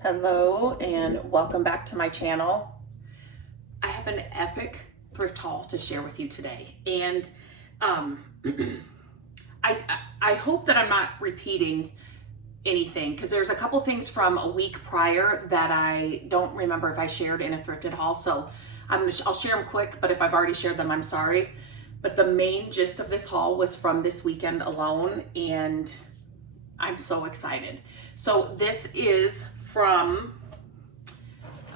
Hello and welcome back to my channel. I have an epic thrift haul to share with you today, and I hope that I'm not repeating anything, because there's a couple things from a week prior that I don't remember if I shared in a thrifted haul, so I'll share them quick, but if I've already shared them, I'm sorry. But the main gist of this haul was from this weekend alone, and I'm so excited. So this is from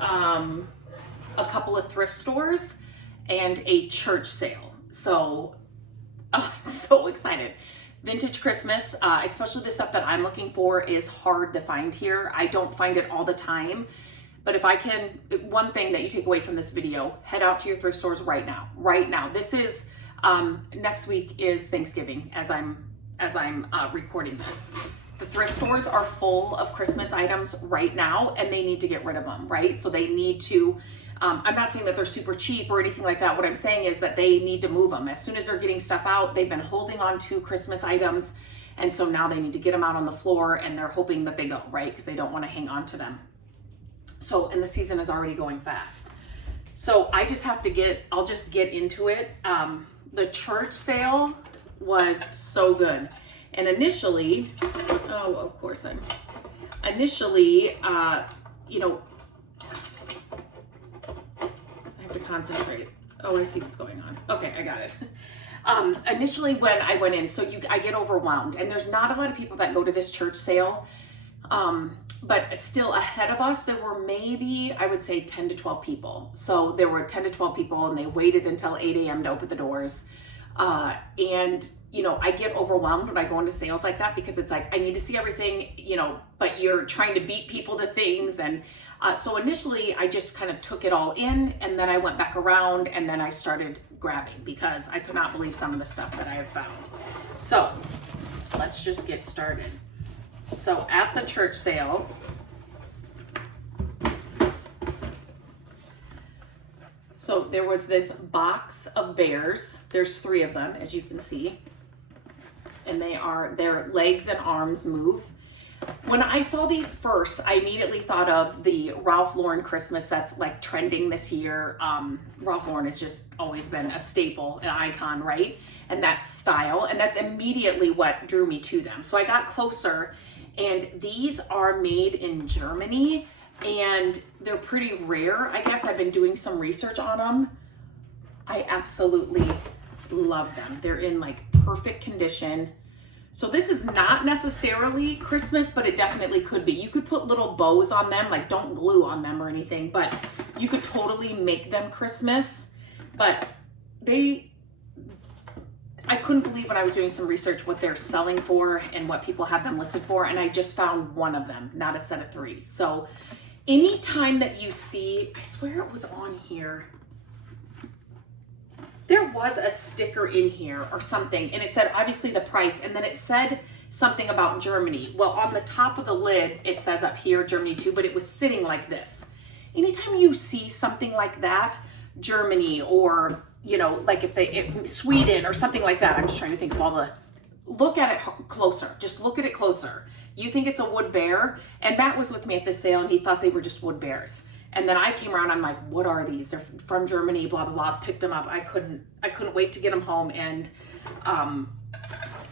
a couple of thrift stores and a church sale. So I'm so excited. Vintage Christmas, especially the stuff that I'm looking for, is hard to find here. I don't find it all the time, but if I can, one thing that you take away from this video, head out to your thrift stores right now. Right now. This is next week is Thanksgiving as I'm recording this. The thrift stores are full of Christmas items right now, and they need to get rid of them, right? So they need to, I'm not saying that they're super cheap or anything like that. What I'm saying is that they need to move them. As soon as they're getting stuff out, they've been holding on to Christmas items, and so now they need to get them out on the floor, and they're hoping that they go, right? Because they don't want to hang on to them. So, and the season is already going fast. So I'll just get into it. The church sale was so good. And initially, you know, I have to concentrate. Oh, I see what's going on. Okay, I got it. Initially when I went in, I get overwhelmed, and there's not a lot of people that go to this church sale. But still ahead of us, there were maybe, I would say 10 to 12 people. So there were 10 to 12 people, and they waited until 8 a.m. to open the doors. And you know, I get overwhelmed when I go into sales like that, because it's like, I need to see everything, you know, but you're trying to beat people to things. And so initially I just kind of took it all in, and then I went back around, and then I started grabbing, because I could not believe some of the stuff that I have found. So let's just get started. So at the church sale, so there was this box of bears. There's 3 of them, as you can see. And their legs and arms move. When I saw these first, I immediately thought of the Ralph Lauren Christmas that's like trending this year. Ralph Lauren has just always been a staple, an icon, right? And that style, and that's immediately what drew me to them. So I got closer, and these are made in Germany, and they're pretty rare. I guess I've been doing some research on them. I absolutely love them. They're in like perfect condition. So this is not necessarily Christmas, but it definitely could be. You could put little bows on them, like don't glue on them or anything, but you could totally make them Christmas. But I couldn't believe when I was doing some research what they're selling for and what people have them listed for, and I just found one of them, not a set of 3. So anytime that you see, I swear it was on here, there was a sticker in here or something, and it said obviously the price, and then it said something about Germany. Well, on the top of the lid, it says up here, Germany too, but it was sitting like this. Anytime you see something like that, Germany, or, you know, like if Sweden or something like that, I'm just trying to think of look at it closer. Just look at it closer. You think it's a wood bear, and Matt was with me at the sale, and he thought they were just wood bears. And then I came around, I'm like, what are these? They're from Germany, blah, blah, blah. Picked them up. I couldn't wait to get them home and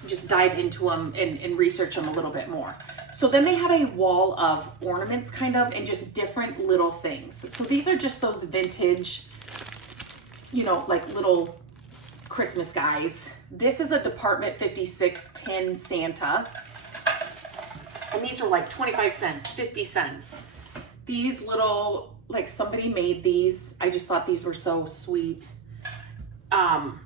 just dive into them and research them a little bit more. So then they had a wall of ornaments kind of, and just different little things. So these are just those vintage, you know, like little Christmas guys. This is a Department 56 tin Santa. And these are like 25 cents, 50 cents. These little, like somebody made these. I just thought these were so sweet. And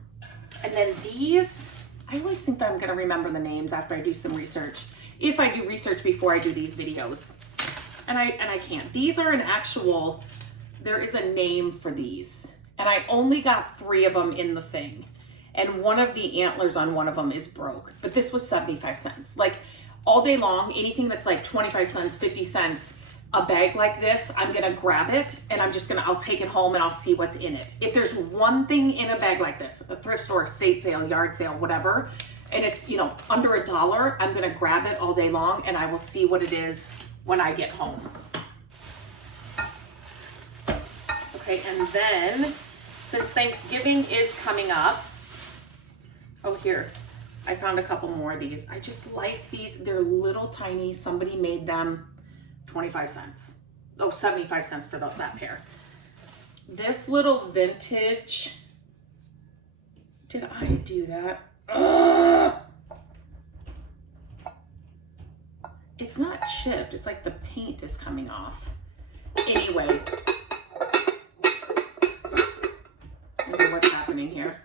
then these, I always think that I'm gonna remember the names after I do some research. If I do research before I do these videos. And I can't. These are there is a name for these. And I only got 3 of them in the thing. And one of the antlers on one of them is broke. But this was 75 cents. Like all day long, anything that's like 25 cents, 50 cents, a bag like this, I'm gonna grab it, and I'll take it home, and I'll see what's in it. If there's one thing in a bag like this, a thrift store, estate sale, yard sale, whatever, and it's, you know, under $1, I'm gonna grab it all day long, and I will see what it is when I get home. Okay, and then since Thanksgiving is coming up, oh, here, I found a couple more of these. I just like these. They're little tiny. Somebody made them 25 cents. Oh, 75 cents for that pair. This little vintage, did I do that? Ugh. It's not chipped. It's like the paint is coming off. Anyway, I don't know what's happening here.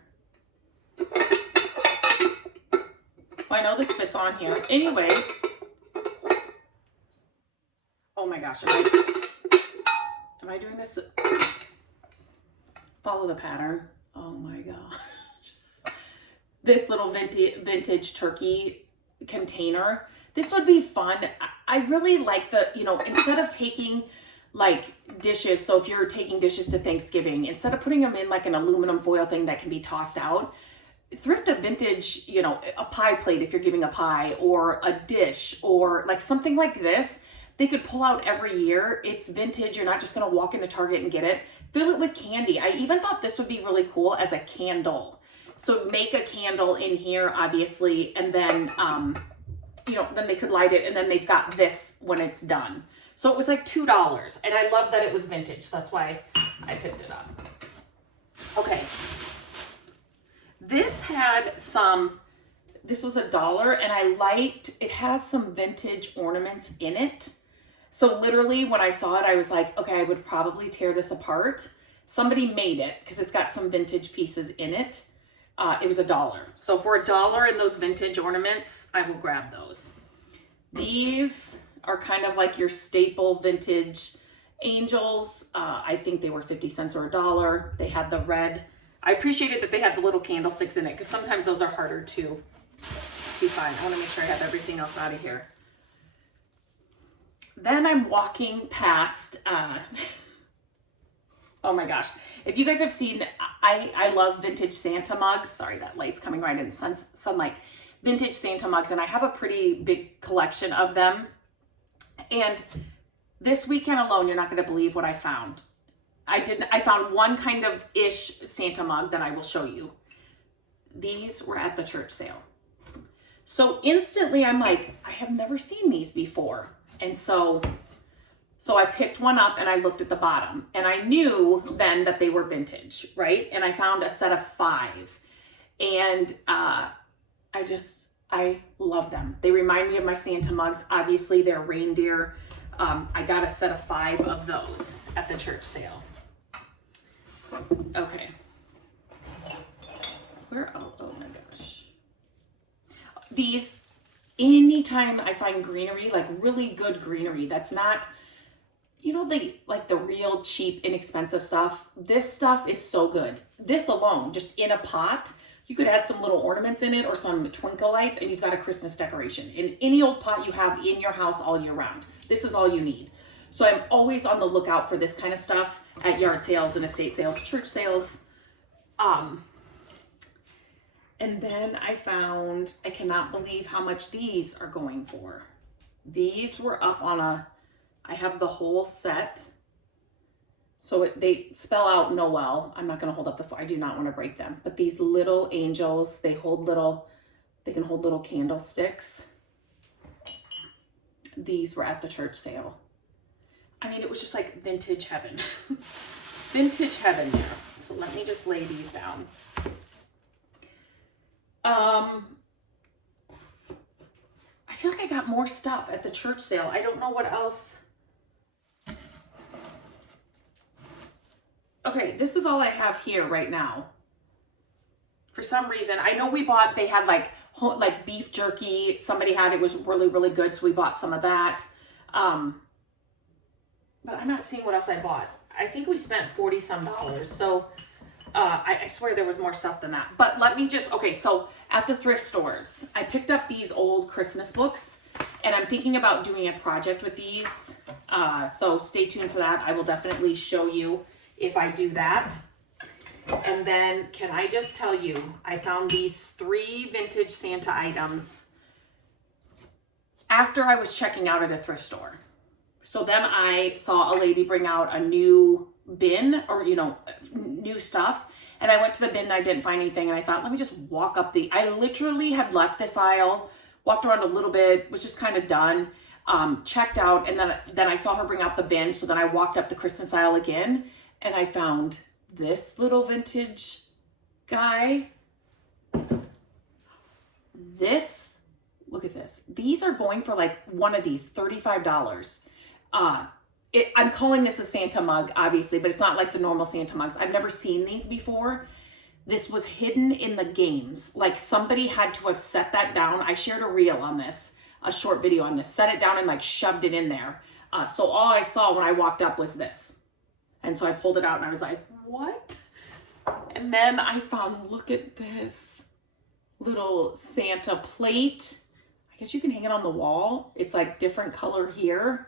Oh, I know this fits on here. Anyway, oh my gosh, am I doing this? Follow the pattern. Oh my gosh. This little vintage turkey container. This would be fun. I really like the, you know, instead of taking like dishes, so if you're taking dishes to Thanksgiving, instead of putting them in like an aluminum foil thing that can be tossed out, thrift a vintage, you know, a pie plate if you're giving a pie, or a dish, or like something like this. They could pull out every year. It's vintage. You're not just going to walk into Target and get it. Fill it with candy. I even thought this would be really cool as a candle. So make a candle in here, obviously, and then, you know, then they could light it, and then they've got this when it's done. So it was like $2, and I love that it was vintage. That's why I picked it up. Okay. This had some, this was $1, and I liked, it has some vintage ornaments in it. So literally when I saw it, I was like, okay, I would probably tear this apart. Somebody made it because it's got some vintage pieces in it. It was $1. So for $1 and those vintage ornaments, I will grab those. These are kind of like your staple vintage angels. I think they were 50 cents or $1. They had the red. I appreciated that they had the little candlesticks in it because sometimes those are harder to find. I want to make sure I have everything else out of here. Then I'm walking past, oh my gosh. If you guys have seen, I love vintage Santa mugs. Sorry, that light's coming right in the sunlight. Vintage Santa mugs, and I have a pretty big collection of them. And this weekend alone, you're not going to believe what I found. I found one kind of ish Santa mug that I will show you. These were at the church sale. So instantly I'm like, I have never seen these before. And so I picked one up and I looked at the bottom, and I knew then that they were vintage, right? And I found a set of 5, and I love them. They remind me of my Santa mugs. Obviously they're reindeer. I got a set of 5 of those at the church sale. Okay. Oh my gosh. These, anytime I find greenery, like really good greenery, that's not, you know, the real cheap, inexpensive stuff. This stuff is so good. This alone, just in a pot, you could add some little ornaments in it or some twinkle lights, and you've got a Christmas decoration in any old pot you have in your house all year round. This is all you need. So I'm always on the lookout for this kind of stuff at yard sales and estate sales, church sales. And then I found, I cannot believe how much these are going for. These were up on I have the whole set. So they spell out Noel. I'm not going to hold up I do not want to break them. But these little angels, they can hold little candlesticks. These were at the church sale. I mean, it was just like vintage heaven. Vintage heaven there. So let me just lay these down. I feel like I got more stuff at the church sale. I don't know what else. Okay, this is all I have here right now. For some reason, I know they had like beef jerky. Somebody had, it was really, really good. So we bought some of that. But I'm not seeing what else I bought. I think we spent $40 some. So I swear there was more stuff than that. But let me just, okay, so at the thrift stores, I picked up these old Christmas books, and I'm thinking about doing a project with these. So stay tuned for that. I will definitely show you if I do that. And then can I just tell you, I found these 3 vintage Santa items after I was checking out at a thrift store. So then I saw a lady bring out a new bin or, you know, new stuff. And I went to the bin and I didn't find anything. And I thought, let me just walk up I literally had left this aisle, walked around a little bit, was just kind of done, checked out. And then I saw her bring out the bin. So then I walked up the Christmas aisle again and I found this little vintage guy. This, look at this. These are going for like one of these, $35. I'm calling this a Santa mug, obviously, but it's not like the normal Santa mugs. I've never seen these before. This was hidden in the games. Like somebody had to have set that down. I shared a reel on this, a short video on this, set it down and like shoved it in there. So all I saw when I walked up was this. And so I pulled it out and I was like, what? And then I found, look at this little Santa plate. I guess you can hang it on the wall. It's like different color here,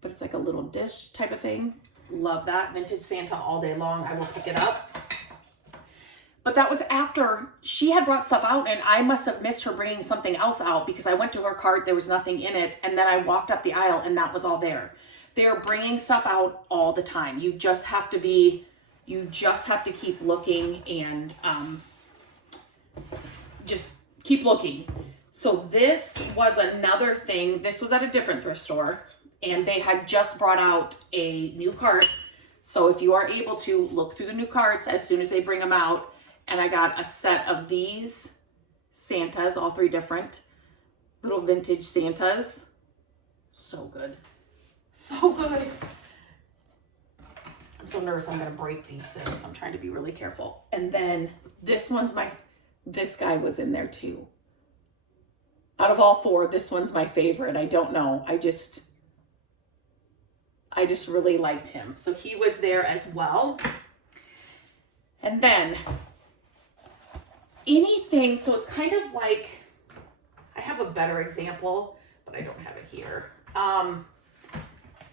but it's like a little dish type of thing. Love that. Vintage Santa all day long. I will pick it up. But that was after she had brought stuff out and I must have missed her bringing something else out because I went to her cart, there was nothing in it. And then I walked up the aisle and that was all there. They're bringing stuff out all the time. You just have to keep looking and just keep looking. So this was another thing. This was at a different thrift store and they had just brought out a new cart. So if you are able to look through the new carts as soon as they bring them out, and I got a set of these Santas, all three different little vintage Santas. So good. So good. I'm so nervous I'm gonna break these things, so I'm trying to be really careful. And then this guy was in there too. Out of all four, this one's my favorite. I don't know. I just really liked him. So he was there as well. And then anything, so it's kind of like, I have a better example, but I don't have it here.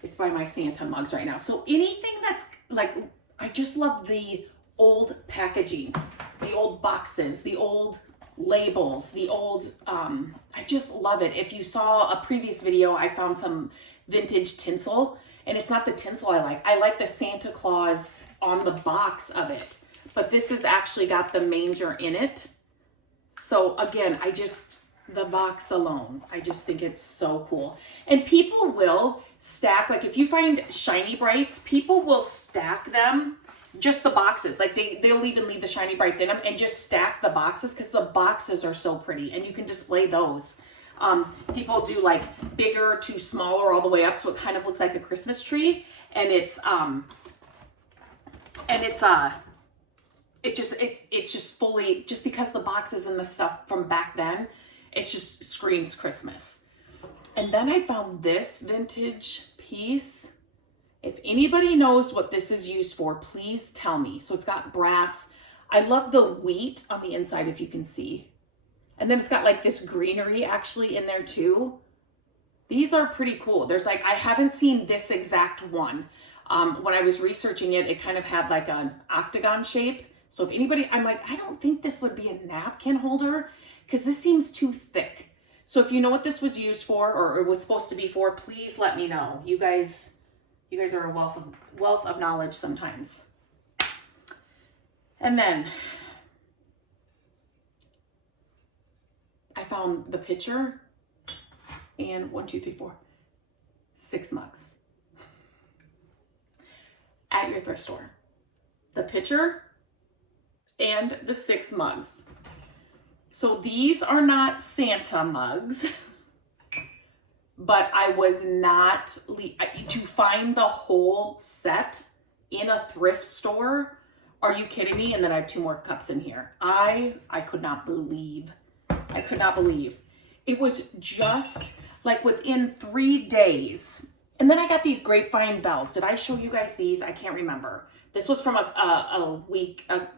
It's by my Santa mugs right now. So anything that's like, I just love the old packaging, the old boxes, the old labels, the old, I just love it. If you saw a previous video, I found some vintage tinsel, and it's not the tinsel I like the Santa Claus on the box of it. But this has actually got the manger in it. So again, the box alone, I just think it's so cool. And people will stack, like if you find shiny brights, people will stack them, just the boxes. Like they'll even leave the shiny brights in them and just stack the boxes because the boxes are so pretty and you can display those. People do like bigger to smaller all the way up. So it kind of looks like a Christmas tree and it's just fully, just because the boxes and the stuff from back then, it just screams Christmas. And then I found this vintage piece. If anybody knows what this is used for, please tell me. So it's got brass. I love the wheat on the inside, if you can see. And then it's got like this greenery actually in there too. These are pretty cool. There's like, I haven't seen this exact one. When I was researching it, it kind of had like an octagon shape. So if anybody, I'm like, I don't think this would be a napkin holder because this seems too thick. So if you know what this was used for or it was supposed to be for, please let me know. You guys are a wealth of knowledge sometimes. And then I found the pitcher and 6 mugs at your thrift store. The pitcher and the 6 mugs. So these are not Santa mugs, but I was not, to find the whole set in a thrift store. Are you kidding me? And then I have 2 more cups in here. I could not believe. It was just like within 3 days. And then I got these grapevine bells. Did I show you guys these? I can't remember. This was from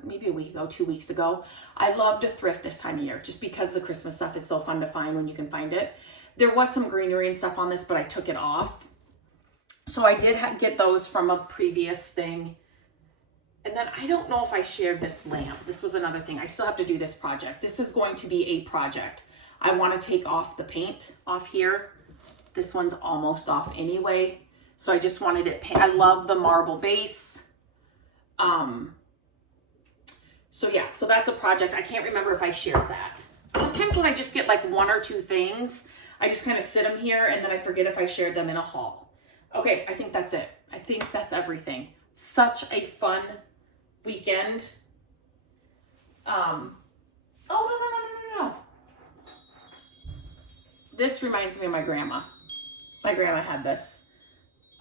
maybe a week ago, 2 weeks ago. I love to thrift this time of year just because the Christmas stuff is so fun to find when you can find it. There was some greenery and stuff on this, but I took it off. So I did get those from a previous thing. And then I don't know if I shared this lamp. This was another thing. I still have to do this project. This is going to be a project. I want to take off the paint off here. This one's almost off anyway. So I just wanted it, I love the marble base. So yeah, so that's a project. I can't remember if I shared that. Sometimes when I just get like 1 or 2 things, I just kind of sit them here and then I forget if I shared them in a haul. Okay, I think that's it. I think that's everything. Such a fun weekend. Oh, no. This reminds me of my grandma. My grandma had this.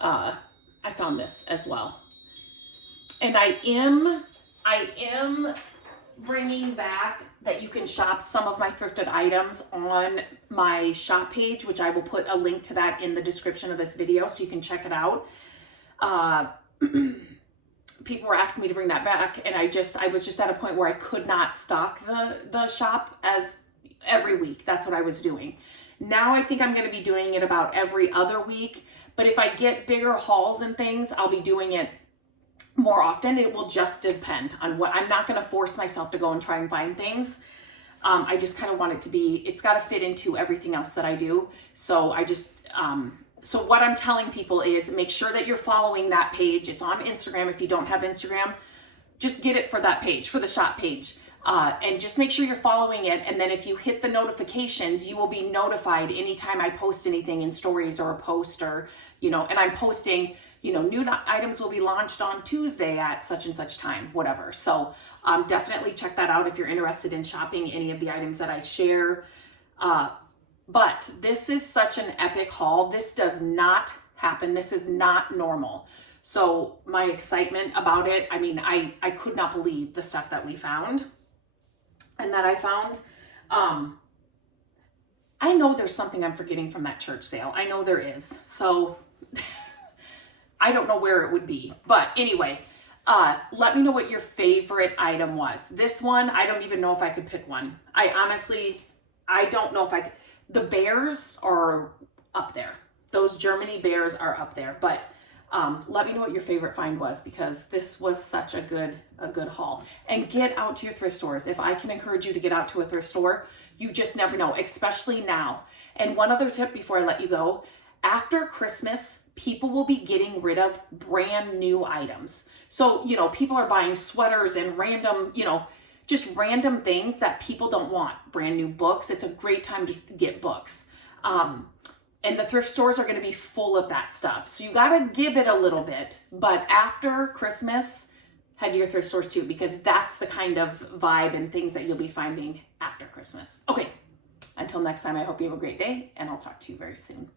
I found this as well. And I am bringing back that you can shop some of my thrifted items on my shop page, which I will put a link to that in the description of this video so you can check it out. People were asking me to bring that back, and I was just at a point where I could not stock the shop as every week. That's what I was doing. Now I think I'm going to be doing it about every other week, but if I get bigger hauls and things, I'll be doing it more often. It will just depend on what. I'm not going to force myself to go and try and find things. I just kind of want it to be, it's got to fit into everything else that I do. So I just, so what I'm telling people is make sure that you're following that page. It's on Instagram. If you don't have Instagram, just get it for that page, for the shop page. And just make sure you're following it. And then if you hit the notifications, you will be notified anytime I post anything in stories or a post or, and I'm posting, new items will be launched on Tuesday at such and such time, whatever. So definitely check that out if you're interested in shopping any of the items that I share. But this is such an epic haul. This does not happen. This is not normal. So my excitement about it, I mean, I could not believe the stuff that we found and that I found. I know there's something I'm forgetting from that church sale. I know there is. So I don't know where it would be. But anyway, let me know what your favorite item was. This one, I don't even know if I could pick one. I don't know if I could. The bears are up there. Those Germany bears are up there. But let me know what your favorite find was, because this was such a good haul. And get out to your thrift stores. If I can encourage you to get out to a thrift store, you just never know, especially now. And one other tip before I let you go, after Christmas, people will be getting rid of brand new items. So, people are buying sweaters and random, just random things that people don't want. Brand new books. It's a great time to get books. And the thrift stores are going to be full of that stuff. So you got to give it a little bit. But after Christmas, head to your thrift stores too, because that's the kind of vibe and things that you'll be finding after Christmas. Okay, until next time, I hope you have a great day, and I'll talk to you very soon.